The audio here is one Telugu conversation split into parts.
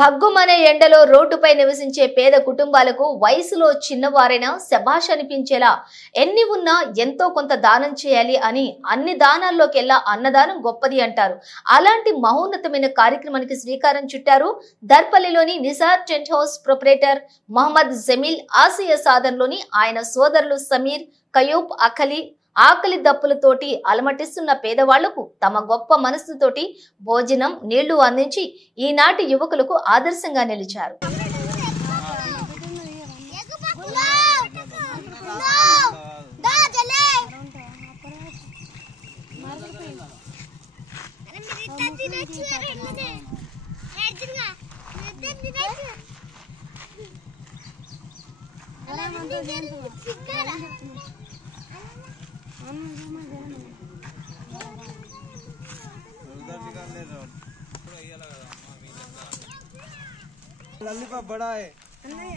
భగ్గుమనే ఎండలో రోడ్డుపై నివసించే పేద కుటుంబాలకు వయసులో చిన్నవారైనా శభాష్ అనిపించేలా ఎన్ని ఉన్నా ఎంతో కొంత దానం చేయాలి అని అన్ని దానాల్లోకెల్లా అన్నదానం గొప్పది అంటారు. అలాంటి మహోన్నతమైన కార్యక్రమానికి శ్రీకారం చుట్టారు దర్పల్లిలోని Nisar tent house proprietor Mohammed Jameel. ఆసియా సాధనలోని ఆయన సోదరులు సమీర్, కయూబ్, ఆకలి దప్పులతోటి అలమటిస్తున్న పేదవాళ్లకు తమ గొప్ప మనస్సుతోటి భోజనం, నీళ్లు అందించి ఈనాటి యువకులకు ఆదర్శంగా నిలిచారు.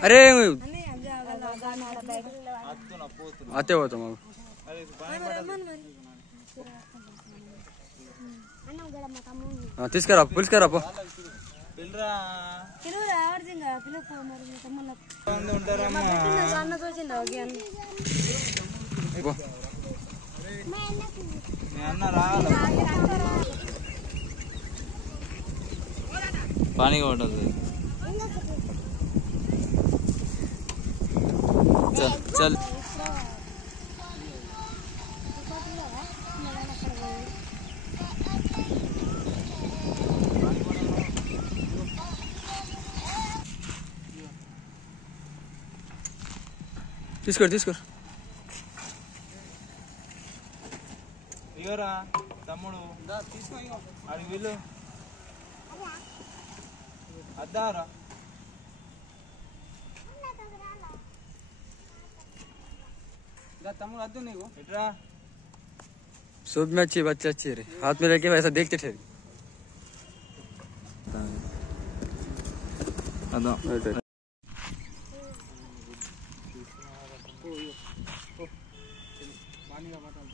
अरे आते हो तुम తీసుకురా పిలుచుకురా పో पानी का बॉटल चल चल తీసుకో ఇగోరా తమ్ముడు తీసుకో అడిగి వీళ్ళు అద్దారా तमुल अद्दू नहीं इट्रा सब में अच्छी बच्चे अच्छे रे हाथ में लेके वैसा देखते थे पानी का बोतल